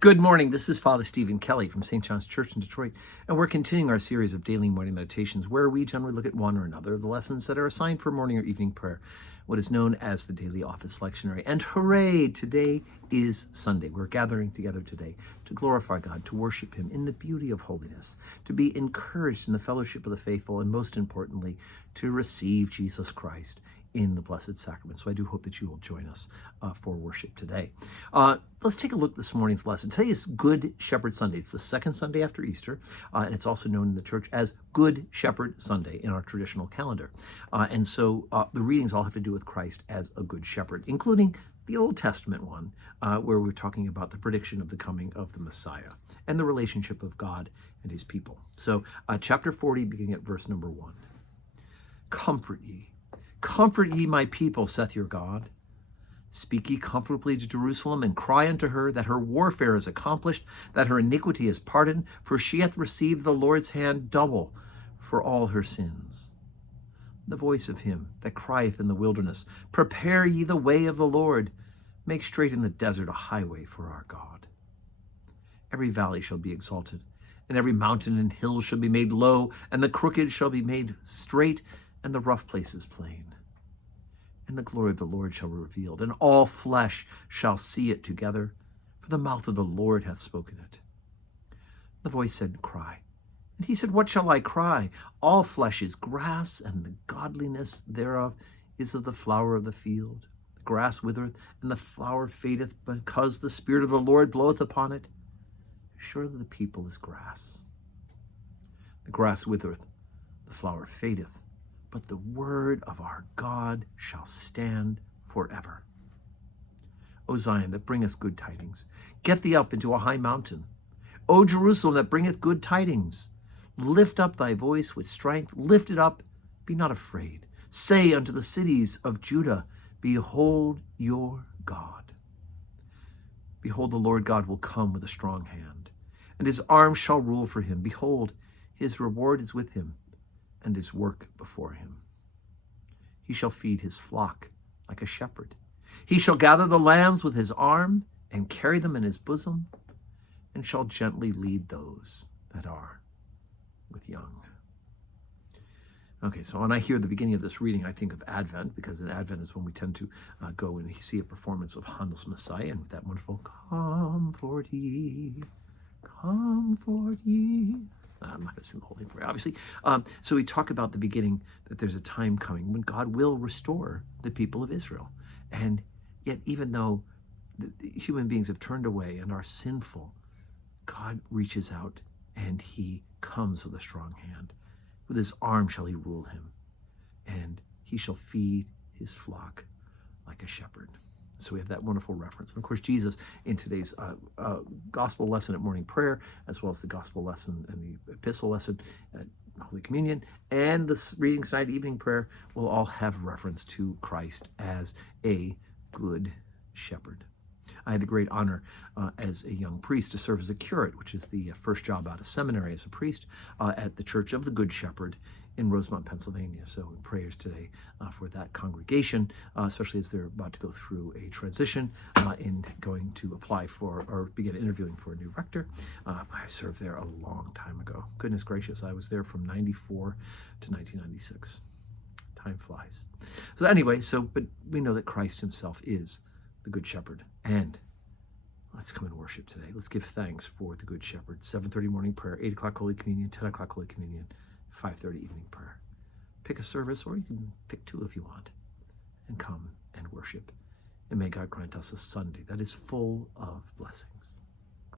Good morning. This is Father Stephen Kelly from St. John's Church in Detroit, and we're continuing our series of daily morning meditations where we generally look at one or another of the lessons that are assigned for morning or evening prayer, what is known as the Daily Office Lectionary. And hooray, today is Sunday. We're gathering together today to glorify God, to worship Him in the beauty of holiness, to be encouraged in the fellowship of the faithful, and most importantly, to receive Jesus Christ in the Blessed Sacrament. So I do hope that you will join us for worship today. Let's take a look at this morning's lesson. Today is Good Shepherd Sunday. It's the second Sunday after Easter, and it's also known in the church as Good Shepherd Sunday in our traditional calendar. And so the readings all have to do with Christ as a good shepherd, including the Old Testament one, where we're talking about the prediction of the coming of the Messiah and the relationship of God and His people. So chapter 40, beginning at verse number 1. Comfort ye my people, saith your God. Speak ye comfortably to Jerusalem, and cry unto her that her warfare is accomplished, that her iniquity is pardoned, for she hath received the Lord's hand double for all her sins. The voice of him that crieth in the wilderness, prepare ye the way of the Lord, make straight in the desert a highway for our God. Every valley shall be exalted, and every mountain and hill shall be made low, and the crooked shall be made straight, and the rough places plain. And the glory of the Lord shall be revealed, and all flesh shall see it together, for the mouth of the Lord hath spoken it. The voice said, Cry. And he said, What shall I cry? All flesh is grass, and the godliness thereof is of the flower of the field. The grass withereth, and the flower fadeth, because the Spirit of the Lord bloweth upon it. Surely the people is grass. The grass withereth, the flower fadeth, but the word of our God shall stand forever. O Zion, that bringeth good tidings, get thee up into a high mountain. O Jerusalem, that bringeth good tidings, lift up thy voice with strength, lift it up, be not afraid. Say unto the cities of Judah, Behold your God. Behold, the Lord God will come with a strong hand, and his arm shall rule for him. Behold, his reward is with him, and his work before him. He shall feed his flock like a shepherd. He shall gather the lambs with his arm, and carry them in his bosom, and shall gently lead those that are with young. Okay, so when I hear the beginning of this reading, I think of Advent, because in Advent is when we tend to go and see a performance of Handel's Messiah, and with that wonderful, Comfort ye, comfort ye. I'm not going to sing the whole thing for you, obviously. So we talk about the beginning, that there's a time coming when God will restore the people of Israel. And yet, even though the human beings have turned away and are sinful, God reaches out and he comes with a strong hand. With his arm shall he rule him, and he shall feed his flock like a shepherd. So we have that wonderful reference. And of course, Jesus in today's gospel lesson at morning prayer, as well as the gospel lesson and the epistle lesson at Holy Communion, and the reading tonight evening prayer will all have reference to Christ as a good shepherd. I had the great honor as a young priest to serve as a curate, which is the first job out of seminary as a priest, at the Church of the Good Shepherd in Rosemont, Pennsylvania. So prayers today for that congregation, especially as they're about to go through a transition in going to apply for or begin interviewing for a new rector. I served there a long time ago. Goodness gracious, I was there from 94 to 1996. Time flies. So anyway, but we know that Christ himself is the Good Shepherd. And let's come and worship today. Let's give thanks for the Good Shepherd. 7:30 morning prayer, 8 o'clock Holy Communion, 10 o'clock Holy Communion, 5:30 evening prayer. Pick a service, or you can pick two if you want, and come and worship. And may God grant us a Sunday that is full of blessings.